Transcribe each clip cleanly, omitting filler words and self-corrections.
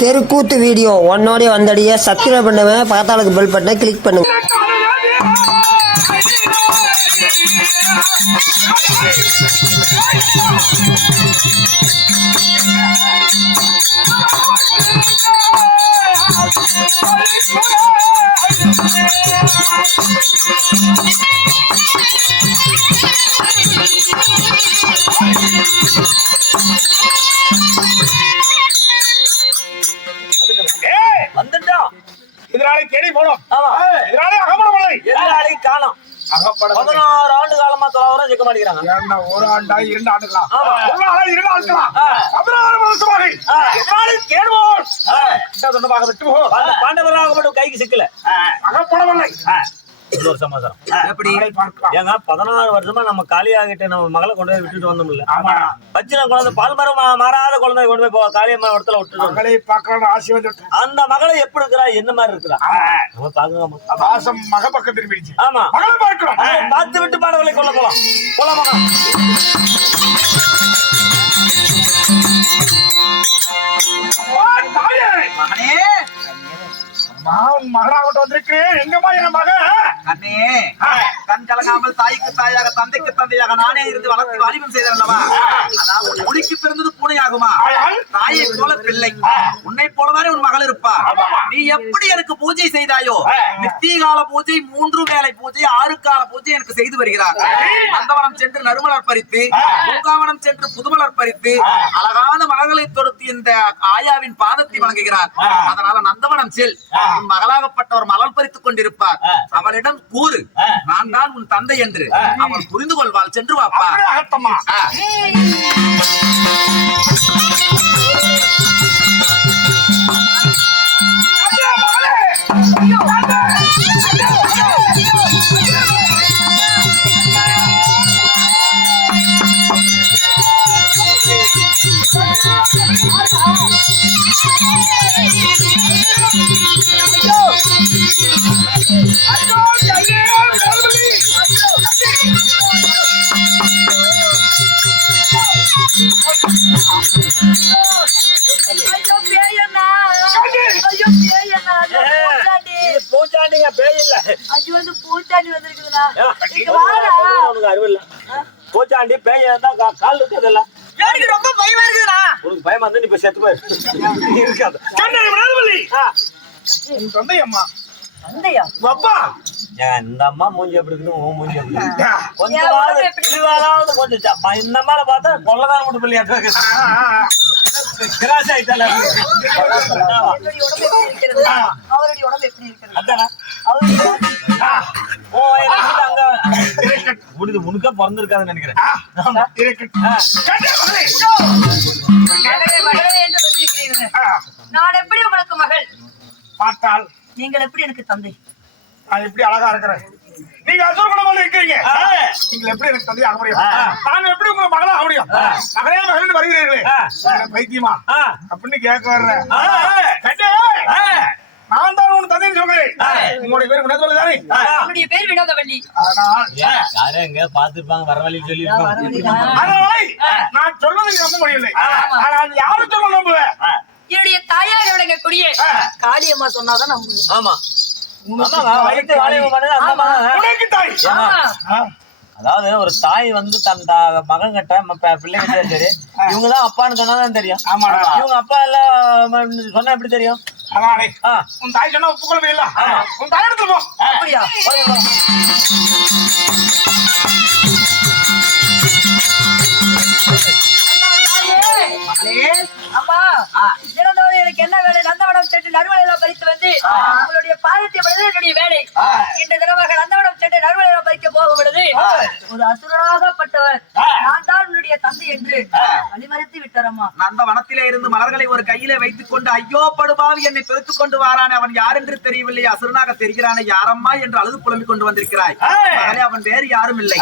தெருக்கூத்து video ஒன்னோடய வந்தடிய subscribe பண்ணுவேன், பக்கத்தாளுக்கு bell பட்டனை கிளிக் பண்ணுங்க. எதிராளி தேடி போனோம். எதிராளி அகமடமலை எதிராளி காலம் 16 ஆண்டு காலமா தொலைவரம் ஜெக்க மாட்டேங்கிறாங்க. ஒரு ஆண்டா 2 ஆண்டுகளா? ஒரு ஆளா 2 ஆண்டுகளா? 16 வருஷமாக எதிராளி தேடுவோம். சொன்னதாக விட்டு போ. பாண்டவராக மட்டும் கைக்கு சிக்கல அகப்படவில்லை. இன்னொரு சமாச்சாரம் எப்படி ஏங்க 16 வருஷமா நம்ம காளியாகிட்ட நம்ம மகளை கொண்டு போய் விட்டுட்டு வந்தோம்ல. பச்சின குழந்தை பால் மரம் மாறாத குழந்தை கொண்டு போய் காளியம்மா இடத்துல விட்டுட்டு மகளை பார்க்கணும்னு ஆசை வந்துட்டு அந்த மகளை எப்படி இருக்கிறா என்ன மாதிரி இருக்கிறா நம்ம பாக்கலாமா? ஆசம் மக பக்கம் திரும்பிடுச்சு. ஆமா மகளை பார்க்கிறோம். பார்த்து விட்டு பாடவில்லை கொள்ள போலாம் போலாமா? மகனாகட்டும் வந்திருக்கிறேன். எங்கம்மா என் மக? அண்ணே, கண் கலங்காமல் தாய்க்கு தாயாக தந்தைக்கு தந்தையாக நானே இருந்து வளர்த்து வாலிபம் செய்தல்லவா? அதாவது முடிக்கு பிறந்தது பூனையாகுமா? தாயை போல பிள்ளை. உன்னை போலதானே உன் மகள் இருப்பா. நீ எப்படி எனக்கு பூஜை செய்தாயோ, நித்திய கால பூஜை, 3 வேளை பூஜை, 6 கால பூஜை எனக்கு செய்து வருகிறார். நந்தவனம் சென்று நறுமலர் பறித்து, பூங்காவனம் சென்று புதுமலர் பறித்து, அழகான மலர்களை தொடுத்து இந்த ஆயாவின் பாதத்தை வழங்குகிறார். அதனால நந்தவனம் செல், உன் மகளாகப்பட்டவர் மலர் பறித்துக் கொண்டிருப்பார். அவளிடம் கூறு, நான் தான் உன் தந்தை என்று அவள் புரிந்து கொள்வாள். சென்று வாப்பா. பூச்சாண்டிங்க பேய் இல்ல. பூச்சாண்டி வந்திருக்குதுடா. பூச்சாண்டி பேய் இருந்தா கால் இருக்குது இல்ல. எனக்கு ரொம்ப பயமா இருக்குதுடா. உனக்கு பயமா இருந்தா நீ போய் செத்து போயிரு. இருக்காது. தந்தை அம்மா தந்தையா? அப்பா இந்த அம்மா மூஞ்சி எப்படி இருக்குது, உன் மூஞ்சி எப்படி இருக்குது? கொஞ்சம் தெளிவாவது கொஞ்சம் இந்த அம்மாவை பார்த்தா கொள்ளதான் மட்டும் பிள்ளையாட்டு கிராஸ் ஆயிட்டால. என்னுடைய உடம்பு எப்படி இருக்கிறது? அவருடைய உடம்பு எப்படி இருக்கிறது? அதானா உனக்கா பிறந்திருக்காதுன்னு நினைக்கிறேன். நான் எப்படி உங்களுக்கு மகள் பார்த்தால் நீங்கள் எப்படி எனக்கு தந்தை? நான் எப்படி அழகா இருக்கிறேன், நீங்க அசுரகுணமாக இருக்கிறீங்க. நீங்க எப்படி எனக்கு தந்தை ஆக முடியும்? நான் எப்படி உங்க மகளா ஆக முடியும்? மகளே மகள் வருகிறீர்களே, பைத்தியமா அப்படின்னு கேட்க வர்றேன். நான் தான் உன் தந்தை சொல்றேன். உங்களுடைய பேர் வினோதவல்லி தானே? என்னுடைய பேர் வினோதவல்லி. யாரும் எங்க பாத்துருப்பாங்க, வர வழி சொல்லி நான் சொல்வதை நம்ப முடியவில்லை. நான் யாரும் சொல்ல நம்புவேன்? என்னுடைய தாயார் விளங்கக்கூடிய காளியம்மா சொன்னாதான் நம்புவேன். ஆமா அதாவது ஒரு தாய் வந்து தன் மகன் கிட்ட பிள்ளை கிட்ட சரி இவங்கதான் அப்பான்னு சொன்னாதான் தெரியும். இவங்க அப்பா எல்லாம் சொன்னா எப்படி தெரியும்? உன் தாய் சொன்னா ஒப்புக்கொள்ளவே இல்ல. உன் தாய் எடுத்து போ. அப்படியா? அம்மா தினந்தோறும் எனக்கு என்ன வேலை? நந்தவனம் சென்று நறுமலையெல்லாம் பறித்து வந்து உங்களுடைய பாதத்தை விடுவது என்னுடைய வேலை. இந்த தினமாக நந்தவனம் சென்று நறுமலையெல்லாம் பறிக்க போகும் பொழுது ஒரு அசுரனாகப்பட்டவர் நான் தான் உன்னுடைய தந்தை என்று வழிமறித்து விட்டாரம்மா. நந்தவனத்திலே இருந்து மலர்களை ஒரு கையிலே வைத்துக் கொண்டு ஐயோ படுபாவி என்னை பெருத்துக் கொண்டு வாரானே, அவன் யார் என்று தெரியவில்லை, அசுரனாக தெரிகிறானே, யாரம்மா என்று அழுது புலம்பிக் கொண்டு வந்திருக்கிறாய். அவன் வேறு யாரும் இல்லை,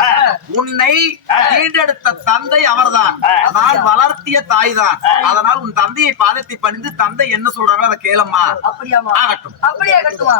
உன்னை ஈண்டெடுத்த தந்தை அவர்தான், நான் வளர்த்திய தாய் தான். அதனால் உன் தந்தையை பாதத்தை பணிந்து தந்தை என்ன சொல்றாங்களோ அதை கேளம்மா. அப்படியாமா? ஆகட்டும். அப்படியே கட்டுமா?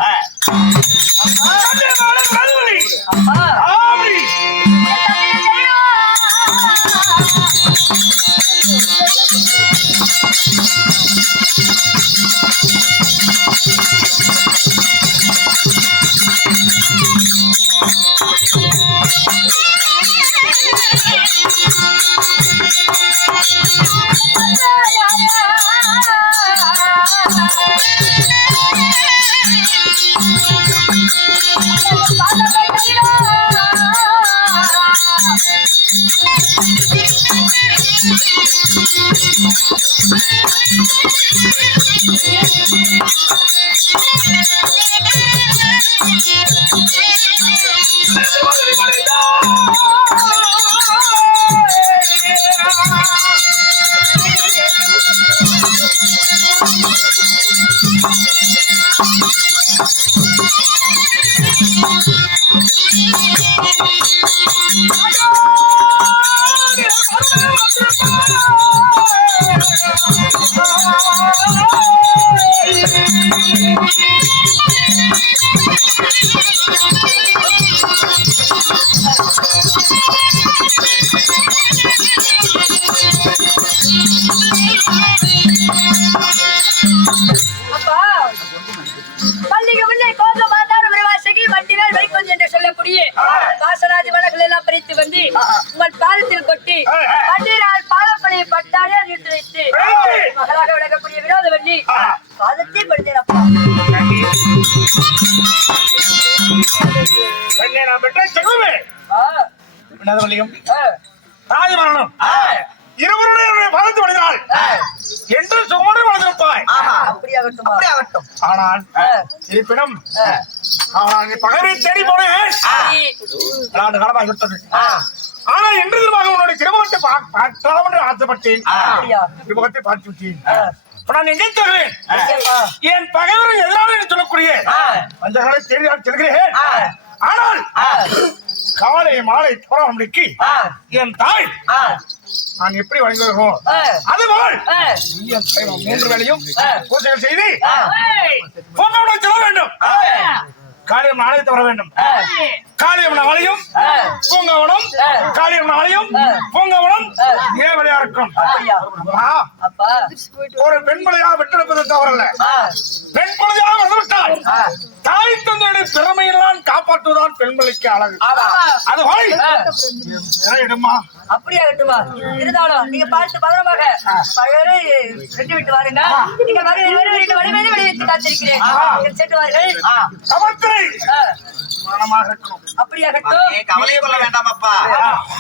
அப்பா பள்ளிக்கு முன்னே கோப மாதாடு விரைவாசகி வண்டிவேல் வைக்கோல் என்று சொல்லக்கூடிய வாசனாதி வளங்கள் எல்லாம் பிரித்து வந்து உங்கள் பாதத்தில் கொட்டி பன்னீரால் பாதப்படையை பட்டாலே நிறுத்தி வைத்து மகளாக விளக்கக்கூடிய வினோத வண்டி பாதத்தை படுத்தேனப்பா. நான் பெற்ற செல்வமே வினோதவல்லியும் ராஜமரணம் இருவருடைய பாதத்து வழிந்தால் என்று சுகமோடு வளர்ந்திருப்பாய். அப்படியாகட்டும் அப்படியாகட்டும். ஆனால் இருப்பினும் பகவை தேடி போனேன் காலமாக விட்டது. ஆனா என்று திரும்ப உன்னுடைய திருமுகத்தை பார்க்கலாம் என்று ஆசைப்பட்டேன். திருமுகத்தை பார்த்து விட்டேன். நான் எங்கே தருவேன் என் பகைவரை எதிராக என்று சொல்லக்கூடிய மஞ்சள்களை தேடி செல்கிறேன். ஆனால் காலை மாலை போராமணிக்கு என் தாய் நான் எப்படி வழங்குகிறோம் அதுபோல் மூன்று வேளையும் பூஜைகள் செய்து பொங்கலுடன் செல்ல வேண்டும். காளியம் நாளையத்தை வர வேண்டும். காளியம் நாளையும் பூங்கவனம் காளியம் நாளையும் பூங்கவனம் ஏவலையா இருக்கும். ஒரு பெண் குழந்தையாக வெற்றெடுப்பது தவறல்ல. பெண் குழந்தையாக வந்துவிட்டால் தாய் தந்தையுடைய திறமையெல்லாம் காப்பாற்றுவதுதான் பெண்களுக்கு அழகு. அது இடமா அப்படியாகட்டுமா இருந்தாலும் நீங்க பார்த்து பகரமாக பகரை வெட்டி விட்டு வாருங்க. நீங்க வடிவேலி வைத்து காத்திருக்கிறேன். சென்று வாருங்கள். அப்படியாகட்டும். கவலையை கொள்ள வேண்டாம் அப்பா.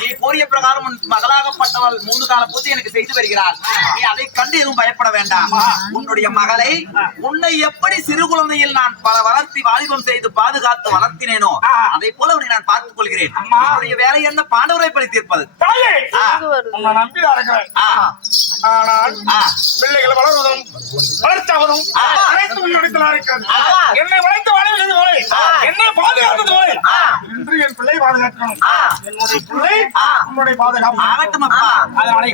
நீ கூறிய பிரகாரம் மகளாகப்பட்டவள் 3 கால பூஜை எனக்கு செய்து வருகிறாள். நீ அதை கண்டு எதுவும் பயப்பட வேண்டாம். உன்னுடைய மகளை உன்னை எப்படி சிறு குழந்தையில் நான் வளர்த்தி வாலிபம் செய்து பாதுகாத்து வளர்த்தினேனோ அதை போல உன்னை நான் பார்த்துக் கொள்கிறேன். உன்னுடைய வேலை என்ன பாண்டவரை பழி தீர்ப்பது. பிள்ளைகள் வளர்வதும் வளர்ச்சாவதும் என்னை வளர்த்து வாழ்வது போல என்னை பாதுகாத்தது போல இன்று என் பிள்ளை பாதுகாக்கணும். என்னுடைய பிள்ளை உன்னுடைய பாதுகாப்பு ஆகட்டும் அப்பா. அதனாலே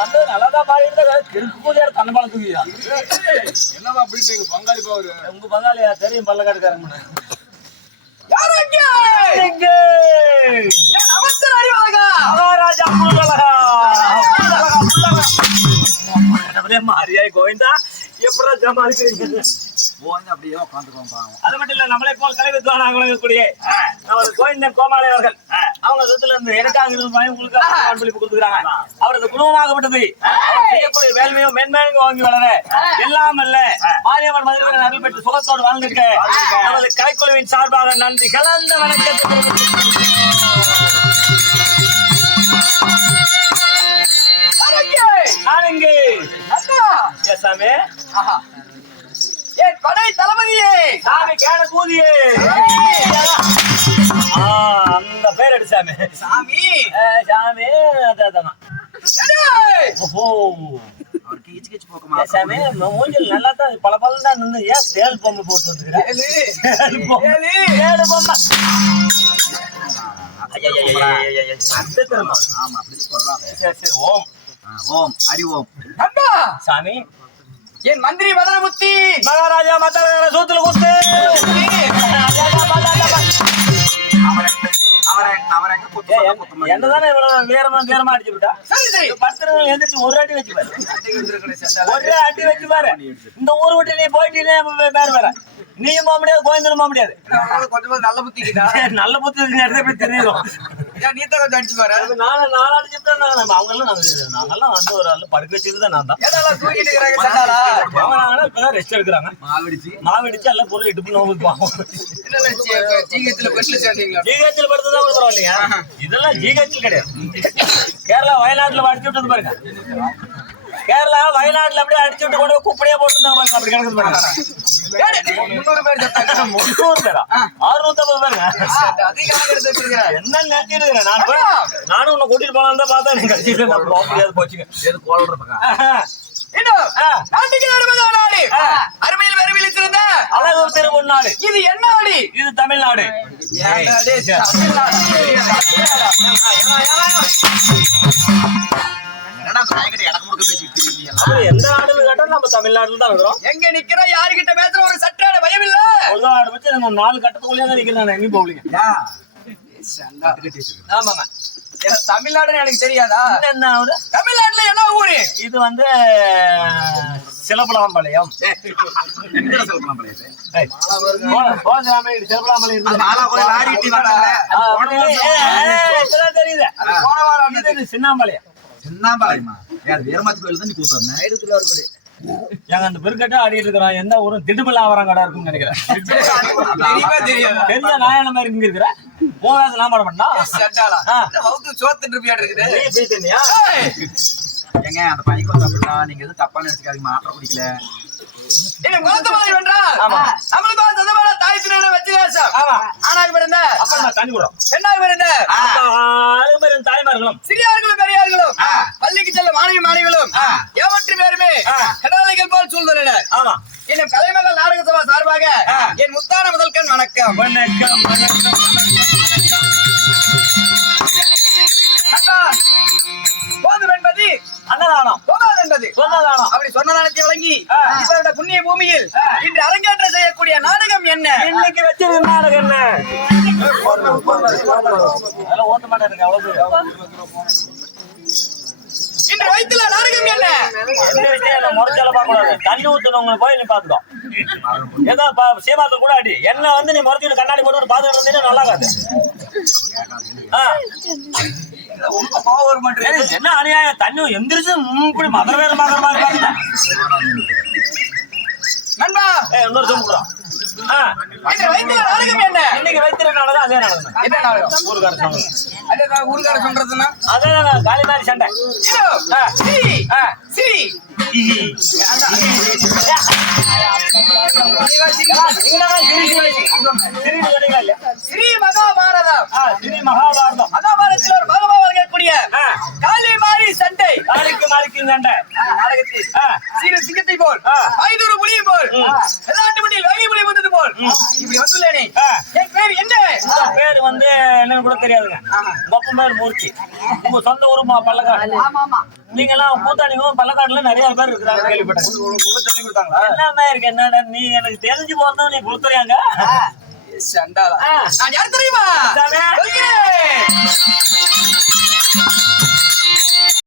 வந்து நல்லாதான் பாடிட்டு கிறுக்கு பூஜையார் தன்னை பழம் தூக்கிதான். என்னவா அப்படின்ட்டு பங்காளி பாரு உங்க பங்காளியா தெரியும் பல்லக்காட்டுக்காரங்க. மகாராஜா மாரியாய் கோவிந்தா எப்படா ஜமாளிக்கிறீங்க? அப்படியே உட்காந்துக்கோங்க. அது மட்டும் இல்ல, நம்மளே போல் கலை வித்வானாகக்கூடிய நமது கோவிந்தன் கோமாளி அவர்கள் அவங்க விதத்துல இருந்து எனக்காக இருந்து உங்களுக்கு பங்களிப்பு கொடுத்துக்கிறாங்க. அவரது குடும்பமாகப்பட்டது செய்யக்கூடிய வேள்மையும் மென்மேலும் வாங்கி வளர எல்லாம் அல்ல மாரியம்மன் மதுரை அருள் பெற்று சுகத்தோடு வாழ்ந்திருக்க நமது கலைக்குழுவின் சார்பாக நன்றி கலந்த வணக்கத்தை. படை தளபதியே சாமி கேன கூதியே அந்த பேர் எடு சாமி. சாமி சாமி அதான் அவருக்கு ஈச்சு கிச்சு போக்குமா சாமி மூஞ்சில் நல்லா தான் பல பல தான் நின்று ஏன் தேல் பொம்மை போட்டு வந்துக்கிறேன். ஆமா அப்படி சொல்லலாம். சரி ஓம் ஓம் ஹரி ஓம். சாமி என் மந்திரி மதனமுத்தி மகாராஜா மத்தர சூத்துல குத்து என்னதானே இவ்வளவு வேரமா அடிச்சு விட்டா. பத்து எந்திரிச்சு ஒரு அடி வச்சு பாரு, ஒரு அடி வச்சு பாரு. இந்த ஊர் விட்டு நீ போயிட்டீங்க வேற வேற நீயும் போக முடியாது, கோயந்தரும் போக முடியாது. கொஞ்சம் நல்ல புத்திக்கிட்டா நல்ல புத்தி இடத்த போய் தெரியும். நீ தான் கொஞ்சம் அடிச்சு பாரு. நாலு அடிச்சுட்டா அவங்கெல்லாம் நாங்கெல்லாம் வந்து ஒரு ஆள் படுக்க வச்சுதான் நான் தான் இப்பதான் ரெஸ்ட் எடுக்கிறாங்க. மாவடிச்சு எல்லாம் பொருள் இட்டு ஜிஹெச்ல படுத்துதான் பரவாயில்லையா. இதெல்லாம் ஜிஹெச்ல கிடையாது. கேரளா வயநாட்டுல அடிச்சு விட்டது பாருங்க. கேரளா வயநாட்டுல அப்படியே அடிச்சு விட்டு கொண்டு குப்பையா போட்டுருந்தாங்க பாருங்க. அப்படி கிடக்குது பாருங்க. 300 பேர் 650 பேருங்க. என்ன நினைச்சிருக்கிறேன் நானும் உன்னை கூட்டிட்டு போலாம் தான் பார்த்தேன். கட்சியில போக முடியாது போச்சுங்க. அருமையில் வறுமையில் சிறந்த அழகு திருமுன்னாடு. இது என்ன நாடு? இது தமிழ்நாடு. எந்த நாடுன்னு கேட்டா நம்ம தமிழ்நாட்டுல தான் இருக்கிறோம். எங்க நிக்கிற யாருகிட்ட பேசுற ஒரு சற்றான பயம் இல்ல. உலகாடு வச்சு நம்ம 4 கட்டத்துக்குள்ளே தான் நிக்கிறேன். எங்கேயும் போகலீங்க. ஆமாங்க. தமிழ்நாடுன்னு எனக்கு தெரியாதா? என்ன ஆகுது? தமிழ்நாட்டுல என்ன ஊரு? இது வந்து சிலப்பலாம்பாளையம். தெரியுது சின்னாம்பாளையம். சின்னாம்பாளையமா? வீரமாச்சி கோயில் தான் நீ கூப்பிட்டு எங்க அந்த பெருக்கட்டா ஆடிட்டு இருக்கிறான். எந்த ஊரும் திடுபலாவரம் கடை இருக்குன்னு நினைக்கிறேன். தெரிஞ்ச நாயன மாதிரி இங்க இருக்கிற மூணாவது நான் பாட மாட்டா சோத்துட்டு இருப்பியா இருக்குது. ஏங்க அந்த பையன் வந்து அப்படின்னா நீங்க எதுவும் தப்பா நினைச்சுக்காதீங்க. மாற்ற குடிக்கல தாய்மார்களும் சிறியார்களும் பெரியார்களும் பள்ளிக்கு செல்ல மாணவி மாணவிகளும் ஏவற்று பேருமே கடவுளைகள் போல் சூழ்நிலை. இன்னும் கலைமகள் நாடக சபா சார்பாக என் முத்தான முதல்கண் வணக்கம். வணக்கம் வணக்கம் போதும் என்பது அன்னதானம், போதாது என்பது சொன்னதானம். அப்படி சொன்ன நாணயத்தை வழங்கி இவருடைய புண்ணிய பூமியில் இன்று அரங்கேற்றம் செய்யக்கூடிய நாடகம் என்ன? இன்னைக்கு வச்சிருக்க நாடகம் என்ன? அதெல்லாம் ஓட்ட மாட்டேன். அவ்வளவு இன்று வைத்துல நாடகம் என்ன? முறைச்சால பார்க்க கூடாது. தண்ணி ஊத்துனவங்க போய் நீ பாத்துக்கோ. ஏதோ சீமாத்த கூட அடி என்ன வந்து நீ முறைச்சிட்டு கண்ணாடி போட்டு பாத்துக்கிட்டு இருந்தீங்கன்னா நல்லா காது. என்ன அநியாயம்? தண்ணி எந்திரிச்சு இப்படி மதுர வேற மாதிரி நண்பா இன்னொரு சொல்லுறோம். இன்னைக்கு வைத்திருந்தாலும் அதே நாடகம். என்ன நாடகம்? ஊருக்கார சொல்றதுன்னா அதே காலிமாரி சண்டை. ஸ்ரீ மகாபாரதம். ஸ்ரீ மகாபாரதம். மகாபாரதத்தில் ஒரு மகாபாரதம் இருக்கக்கூடிய காளிமாரி சண்டை. காளிக்கு நாடகமா இருக்கீங்க நாடகத்தில் சீர சிங்கத்தை போல் ஐதூறு புலியை போல் எல்லாட்டு மட்டில் வேலி புலி வந்தது போல் இப்படி வந்துள்ளேனே என் பேர் என்ன? பேர் வந்து என்னன்னு கூட தெரியாதுங்க. உங்க பேர் மூர்த்தி. உங்க சொந்த ஊருமா பல்லக்காடு. நீங்க எல்லாம் கூத்தாடிக்கும் பல்லக்காடுல நிறைய பேர் இருக்கிறாங்க கேள்விப்பட்டேன். என்னன்னா இருக்கு என்னடா நீ எனக்கு தெரிஞ்சு போறதா நீ கொடுத்துறியாங்க. சண்டாளா நான் யார் தெரியுமா? அதானே? சொல்கிறேன்.